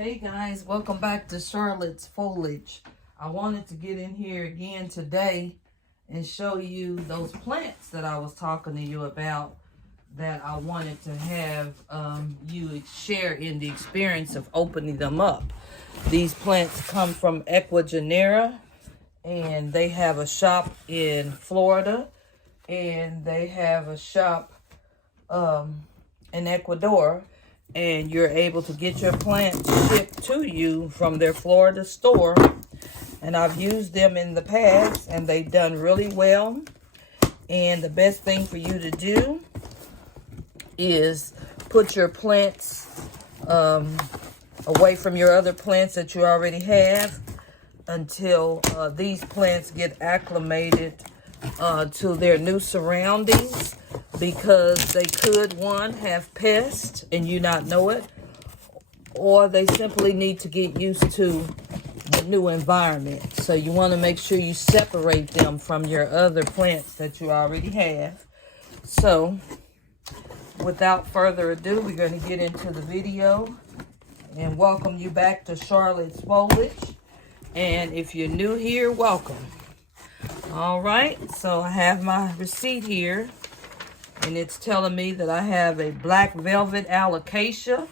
Hey guys, welcome back to Charlotte's Foliage. I wanted to get in here again today and show you those plants that I was talking to you about that I wanted to have you share in the experience of opening them up. These plants come from Ecuagenera, and they have a shop in Florida, and they have a shop in Ecuador. And you're able to get your plants shipped to you from their Florida store. And I've used them in the past, and they've done really well. And the best thing for you to do is put your plants away from your other plants that you already have until these plants get acclimated to their new surroundings, because they could, one, have pests and you not know it, or they simply need to get used to the new environment. So you want to make sure you separate them from your other plants that you already have. So without further ado, we're going to get into the video and welcome you back to Charlotte's Foliage. And if you're new here, welcome. All right, so I have my receipt here, and it's telling me that I have a black velvet alocasia,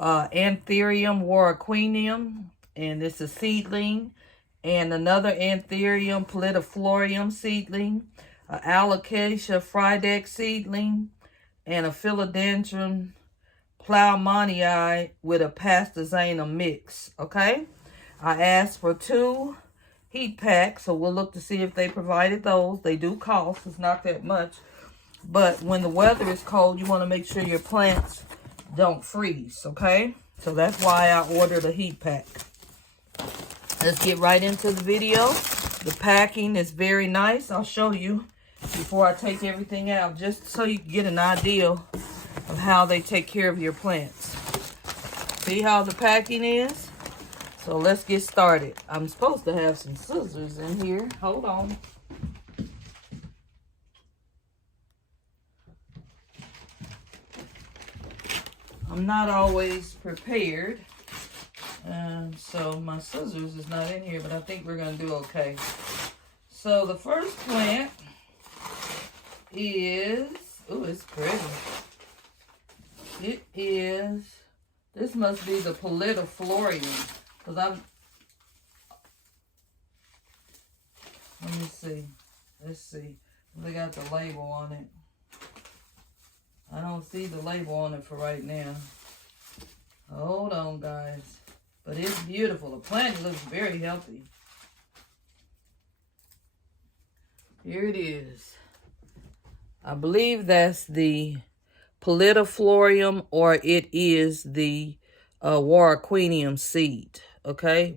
Anthurium warocqueanum, and it's a seedling, and another Anthurium pallidiflorium seedling, a alocasia fridex seedling, and a philodendron plowmonii with a pastazanum mix. Okay, I asked for 2 heat packs, so we'll look to see if they provided those. They do cost, it's not that much, but when the weather is cold, you want to make sure your plants don't freeze. Okay, so that's why I ordered a heat pack. Let's get right into the video. The packing is very nice. I'll show you before I take everything out, just so you can get an idea of how they take care of your plants. See how the packing is? So let's get started. I'm supposed to have some scissors in here. Hold on. I'm not always prepared. So my scissors is not in here, but I think we're going to do okay. So the first plant is, ooh, it's pretty. It is, this must be the pallidiflorium. Because let me see. Let's see. They got the label on it. I don't see the label on it for right now. Hold on, guys. But it's beautiful. The plant looks very healthy. Here it is. I believe that's the pallidiflorium, or it is the warocqueanum seed. Okay,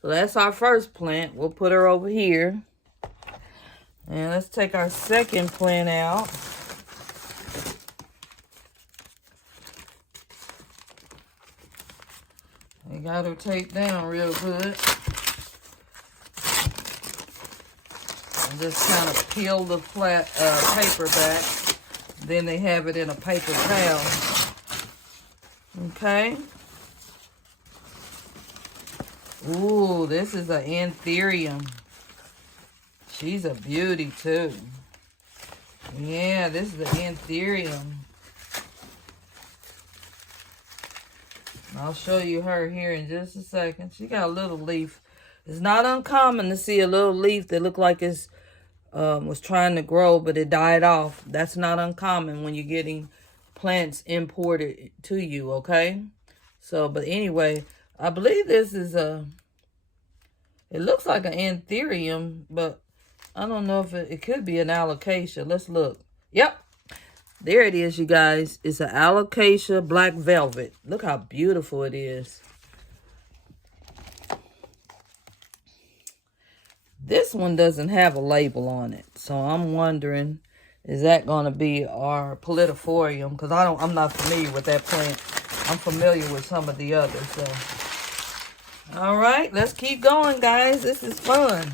so that's our first plant. We'll put her over here. And let's take our second plant out. We got her taped down real good. And just kind of peel the flat paper back. Then they have it in a paper towel. Okay. Ooh, this is an Anthurium. She's a beauty too. Yeah, this is the Anthurium. I'll show you her here in just a second. She got a little leaf. It's not uncommon to see a little leaf that look like it's was trying to grow, but it died off. That's not uncommon when you're getting plants imported to you, okay? So, but anyway, I believe this is it looks like an Anthurium, but I don't know if it could be an alocasia. Let's look. Yep. There it is, you guys. It's an alocasia black velvet. Look how beautiful it is. This one doesn't have a label on it, so I'm wondering, is that going to be our pallidiflorium? Because I'm not familiar with that plant. I'm familiar with some of the others. So, all right, let's keep going, guys. This is fun.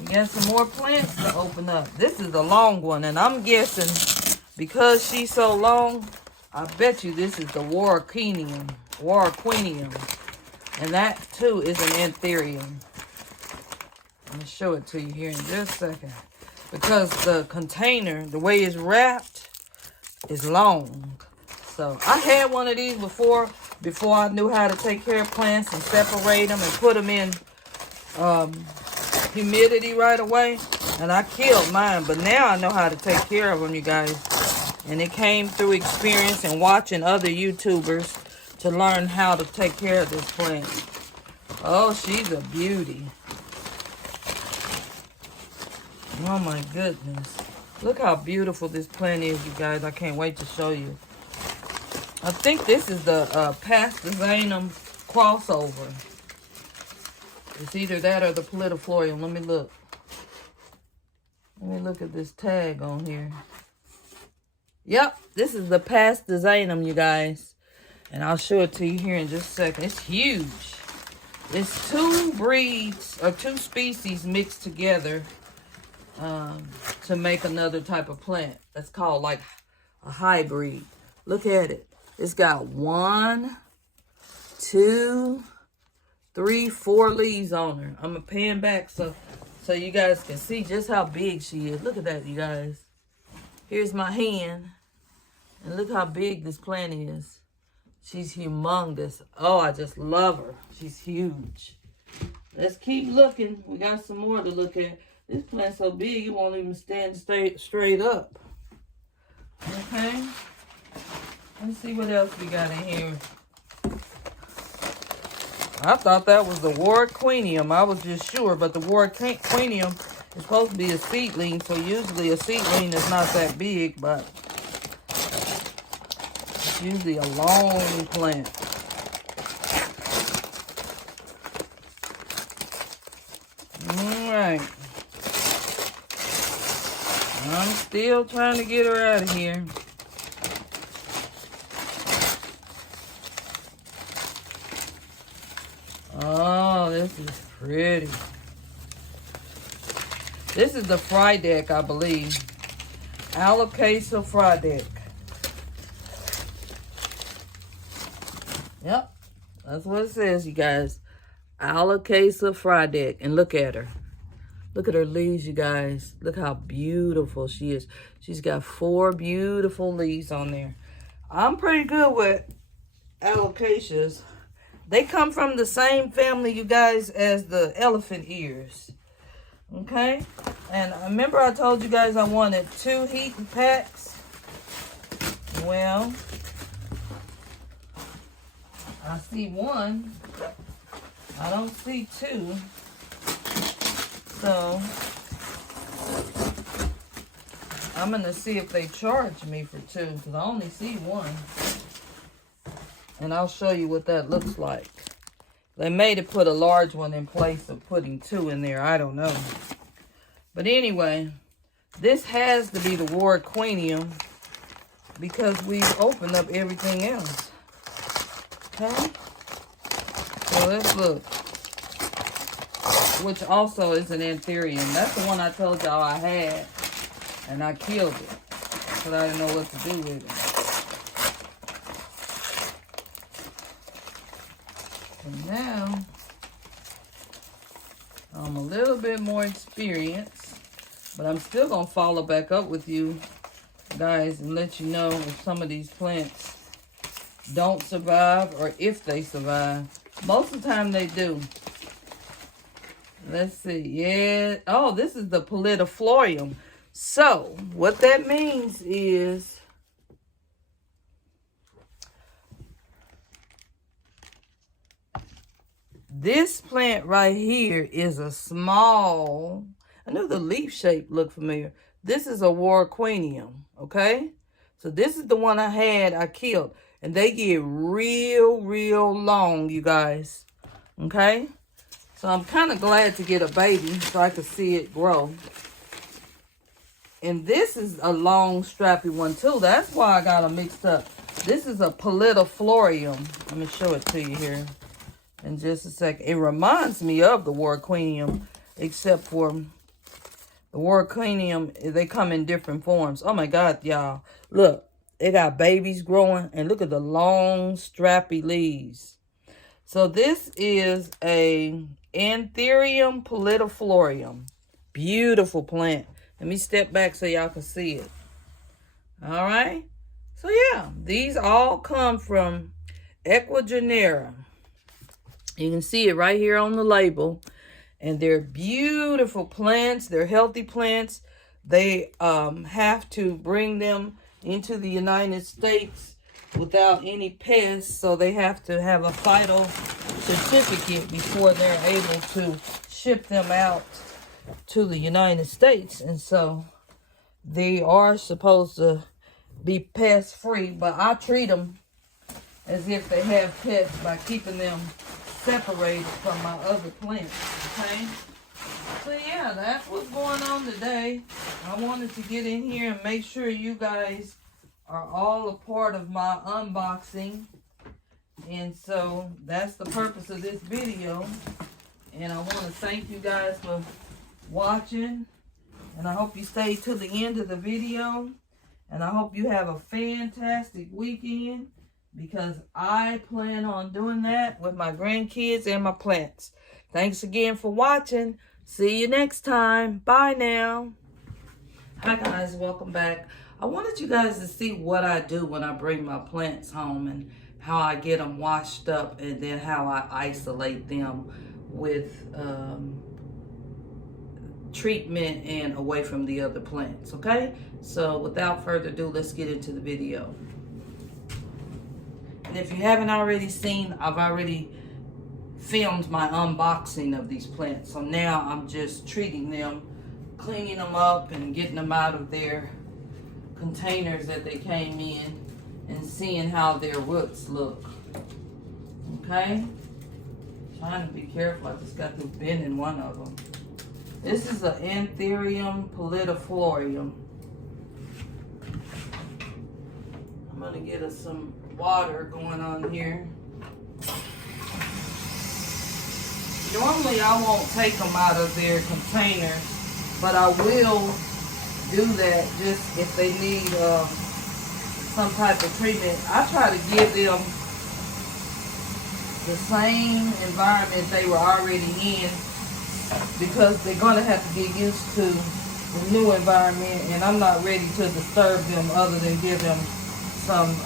We got some more plants to open up. This is a long one, and I'm guessing because she's so long, I bet you this is the warocqueanum. Warquinium. And that too is an anthurium. I'm going to show it to you here in just a second. Because the container, the way it's wrapped, is long. So I had one of these before I knew how to take care of plants and separate them and put them in humidity right away. And I killed mine, but now I know how to take care of them, you guys. And it came through experience and watching other YouTubers to learn how to take care of this plant. Oh, she's a beauty. Oh my goodness. Look how beautiful this plant is, you guys. I can't wait to show you. I think this is the Pastizanum crossover. It's either that or the Pallidiflorium. Let me look. Let me look at this tag on here. Yep, this is the Pastizanum, you guys. And I'll show it to you here in just a second. It's huge. It's two breeds, or two species mixed together to make another type of plant. That's called like a hybrid. Look at it. It's got 1, 2, 3, 4 leaves on her. I'm gonna pan back so you guys can see just how big she is. Look at that, you guys. Here's my hand, and look how big this plant is. She's humongous. Oh, I just love her. She's huge. Let's keep looking. We got some more to look at. This plant's so big it won't even stand straight up. Okay. Let's see what else we got in here. I thought that was the Warquinium. I was just sure, but the Warquinium is supposed to be a seedling, so usually a seedling is not that big, but it's usually a long plant. All right. I'm still trying to get her out of here. Oh, this is pretty. This is the Frydek, I believe. Alocasia Frydek. Yep, that's what it says, you guys. Alocasia Frydek. And look at her. Look at her leaves, you guys. Look how beautiful she is. She's got 4 beautiful leaves on there. I'm pretty good with alocasias. They come from the same family, you guys, as the elephant ears. Okay? And remember I told you guys I wanted 2 heating packs? Well, I see 1. I don't see 2. So, I'm going to see if they charge me for 2, because I only see 1. And I'll show you what that looks like. They may have put a large one in place of putting 2 in there. I don't know. But anyway, this has to be the Warquinium because we've opened up everything else. Okay? So let's look. Which also is an anthurium. That's the one I told y'all I had. And I killed it. Because I didn't know what to do with it. And now, I'm a little bit more experienced. But I'm still going to follow back up with you guys and let you know if some of these plants don't survive or if they survive. Most of the time they do. Let's see. Yeah. Oh, this is the Pallidiflorium. So, what that means is this plant right here is a small, I knew the leaf shape looked familiar. This is a Warquinium, okay? So this is the one I killed. And they get real, real long, you guys. Okay? So I'm kind of glad to get a baby so I could see it grow. And this is a long, strappy one too. That's why I got them mixed up. This is a Pallidiflorium. Let me show it to you here in just a second. It reminds me of the Warquinium, except for the Warquinium, they come in different forms. Oh my God, y'all. Look, It got babies growing. And look at the long, strappy leaves. So this is a Anthurium pallidiflorium. Beautiful plant. Let me step back so y'all can see it. All right. So yeah, these all come from Ecuagenera. You can see it right here on the label. And they're beautiful plants. They're healthy plants. They have to bring them into the United States without any pests. So they have to have a phyto certificate before they're able to ship them out to the United States. And so they are supposed to be pest free. But I treat them as if they have pests by keeping them separated from my other plants, okay? So yeah, that's what's going on today. I wanted to get in here and make sure you guys are all a part of my unboxing. And so that's the purpose of this video. And I want to thank you guys for watching. And I hope you stay to the end of the video. And I hope you have a fantastic weekend, because I plan on doing that with my grandkids and my plants. Thanks again for watching. See you next time. Bye now. Hi guys, welcome back. I wanted you guys to see what I do when I bring my plants home and how I get them washed up, and then how I isolate them with treatment and away from the other plants, okay? So without further ado, let's get into the video. And if you haven't already seen, I've already filmed my unboxing of these plants. So now I'm just treating them, cleaning them up and getting them out of their containers that they came in, and seeing how their roots look. Okay? Trying to be careful. I just got this bend in one of them. This is an Anthurium pallidiflorium. I'm going to get us some water going on here. Normally I won't take them out of their containers, but I will do that just if they need some type of treatment. I try to give them the same environment they were already in, because they're going to have to get used to the new environment, and I'm not ready to disturb them other than give them some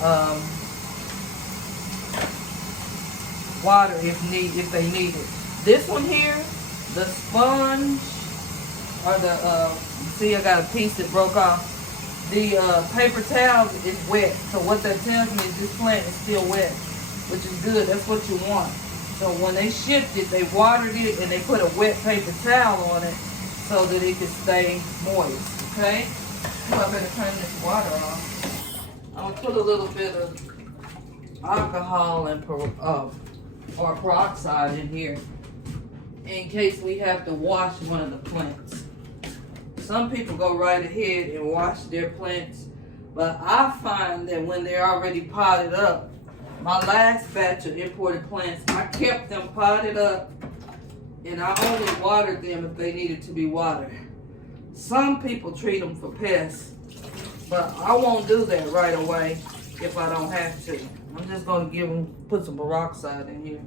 water if they need it. This one here, the sponge, or the see, I got a piece that broke off. The paper towel is wet, so what that tells me is this plant is still wet, which is good. That's what you want. So when they shipped it, they watered it and they put a wet paper towel on it so that it could stay moist. Okay? Well, I better turn this water off. I'm gonna put a little bit of alcohol and or peroxide in here in case we have to wash one of the plants. Some people go right ahead and wash their plants, but I find that when they're already potted up, my last batch of imported plants, I kept them potted up and I only watered them if they needed to be watered. Some people treat them for pests, but I won't do that right away if I don't have to. I'm just going to put some peroxide in here.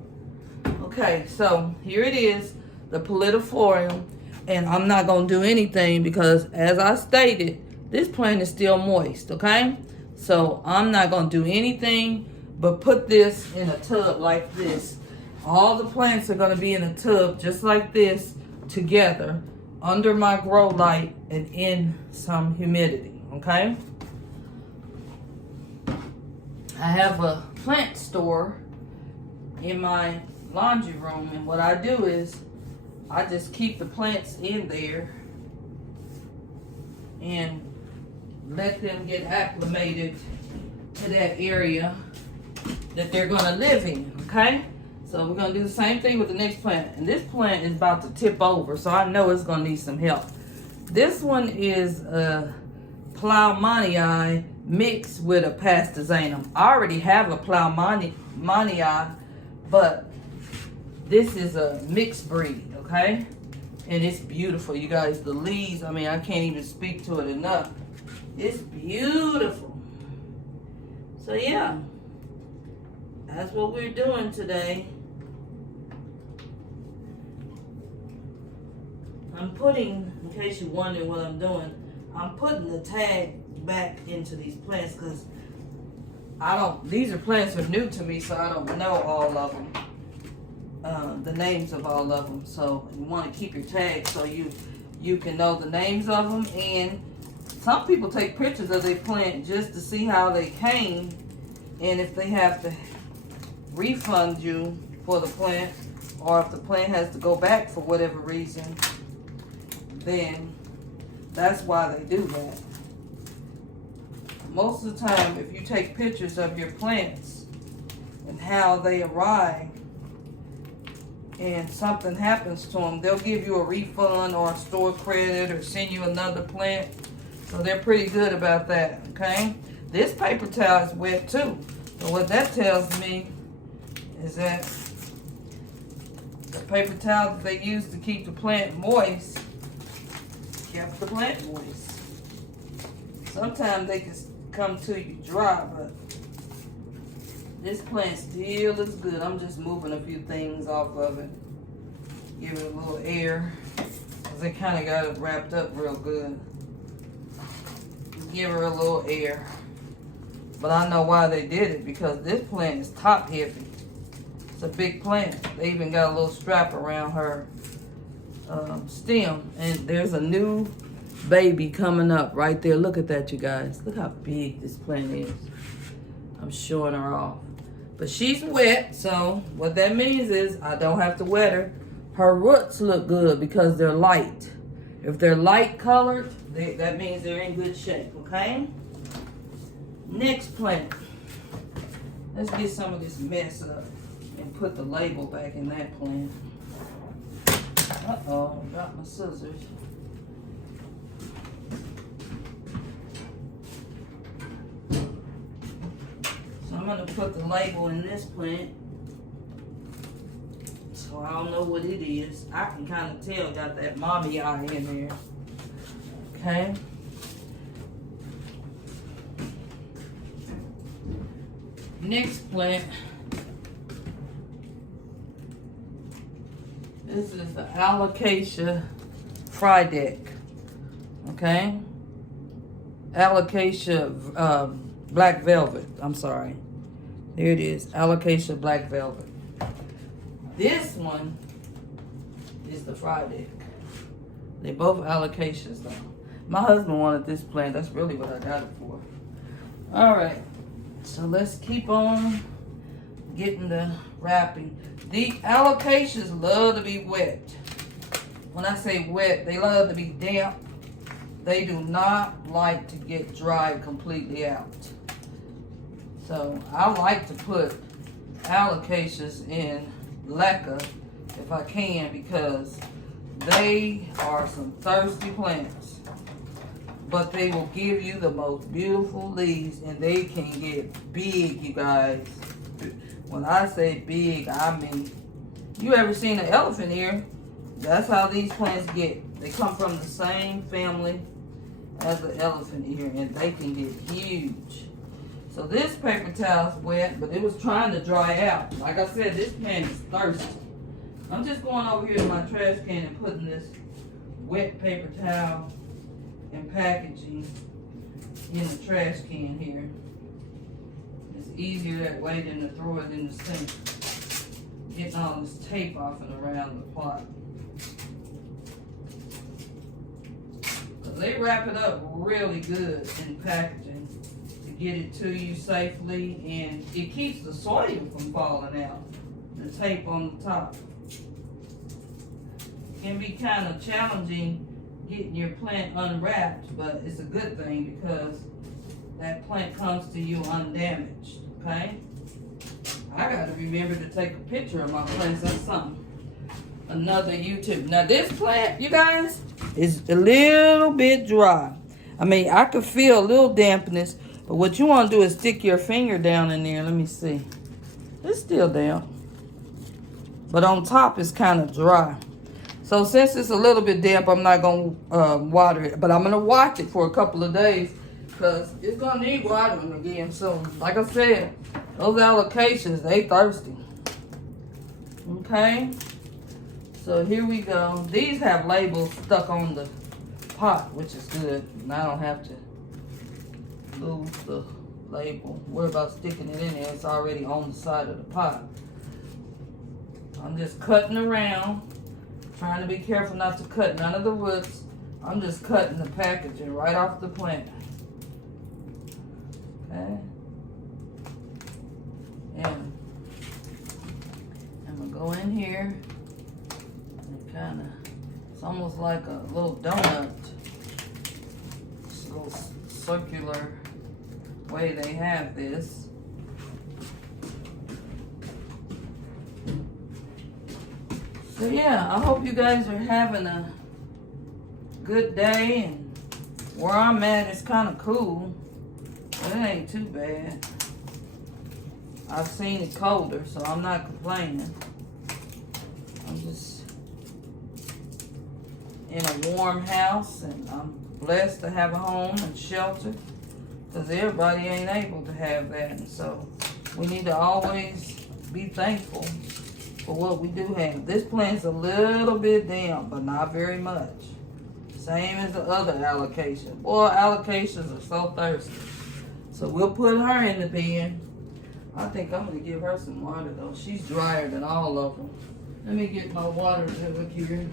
Okay, so here it is, the pallidiflorium, and I'm not going to do anything because, as I stated, this plant is still moist, okay? So I'm not going to do anything but put this in a tub like this. All the plants are going to be in a tub just like this together under my grow light and in some humidity, okay? I have a plant store in my laundry room, and what I do is I just keep the plants in there and let them get acclimated to that area that they're going to live in, okay? So we're going to do the same thing with the next plant. And this plant is about to tip over, so I know it's going to need some help. This one is a Ploumanii mixed with a Pastazanum. I already have a Ploumanii, but this is a mixed breed, okay? And it's beautiful, you guys. The leaves, I mean, I can't even speak to it enough. It's beautiful. So yeah, that's what we're doing today. I'm putting, in case you're wondering what I'm doing, I'm putting the tag back into these plants because these plants are new to me, so I don't know all of them, the names of all of them. So you want to keep your tags so you can know the names of them. And some people take pictures of their plant just to see how they came, and if they have to refund you for the plant, or if the plant has to go back for whatever reason, then that's why they do that. Most of the time, if you take pictures of your plants and how they arrive and something happens to them, they'll give you a refund or a store credit or send you another plant. So they're pretty good about that, okay? This paper towel is wet too. So what that tells me is that the paper towel that they use to keep the plant moist kept the plant moist. Sometimes they can come to you dry, but this plant still is good. I'm just moving a few things off of it. Give it a little air, because they kind of got it wrapped up real good. Give her a little air. But I know why they did it, because this plant is top heavy. It's a big plant. They even got a little strap around her stem, and there's a new baby coming up right there. Look at that, you guys. Look how big this plant is. I'm showing her off, but she's wet, so what that means is I don't have to wet her. Her roots look good because they're light. If they're light colored, that means they're in good shape. Okay, next plant. Let's get some of this mess up and put the label back in that plant. Uh-oh, I dropped my scissors. So I'm going to put the label in this plant. So I don't know what it is. I can kind of tell, got that mommy eye in there. Okay. Next plant. This is the Alocasia Frydek, okay? Alocasia Black Velvet, I'm sorry. There it is, Alocasia Black Velvet. This one is the Frydek. They both Alocasias though. My husband wanted this plant, that's really what I got it for. All right, so let's keep on getting the wrapping. The Alocasias love to be wet. When I say wet, they love to be damp. They do not like to get dried completely out. So I like to put Alocasias in lacquer if I can, because they are some thirsty plants. But they will give you the most beautiful leaves, and they can get big, you guys. When I say big, I mean, you ever seen an elephant ear? That's how these plants get. They come from the same family as the elephant ear, and they can get huge. So this paper towel's wet, but it was trying to dry out. Like I said, this plant is thirsty. I'm just going over here to my trash can and putting this wet paper towel and packaging in the trash can here. It's easier that way than to throw it in the sink. Getting all this tape off and around the pot. They wrap it up really good in packaging to get it to you safely, and it keeps the soil from falling out. The tape on the top. It can be kind of challenging getting your plant unwrapped, but it's a good thing because that plant comes to you undamaged, okay? I gotta remember to take a picture of my plants. That's something. Another YouTube. Now this plant, you guys, is a little bit dry. I mean, I could feel a little dampness, but what you want to do is stick your finger down in there. Let me see. It's still damp, but on top it's kind of dry. So since it's a little bit damp, I'm not gonna water it, but I'm gonna watch it for a couple of days because it's going to need watering again soon. Like I said, those allocations, they thirsty. Okay? So here we go. These have labels stuck on the pot, which is good. And I don't have to lose the label. Worry about sticking it in there. It's already on the side of the pot. I'm just cutting around. Trying to be careful not to cut none of the roots. I'm just cutting the packaging right off the plant. Okay. And I'm going to go in here. Kind of, it's almost like a little donut. It's a little circular way they have this. So yeah, I hope you guys are having a good day, and where I'm at is kind of cool, but it ain't too bad. I've seen it colder, so I'm not complaining. I'm just in a warm house, and I'm blessed to have a home and shelter, because everybody ain't able to have that. And so we need to always be thankful for what we do have. This plant's a little bit damp, but not very much. Same as the other allocation. Boy, allocations are so thirsty. So we'll put her in the bin. I think I'm going to give her some water, though. She's drier than all of them. Let me get my water jug here.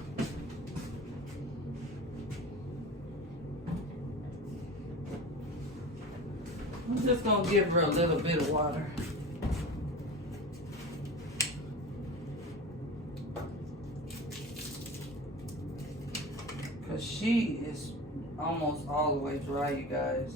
I'm just going to give her a little bit of water. Because she is almost all the way dry, you guys.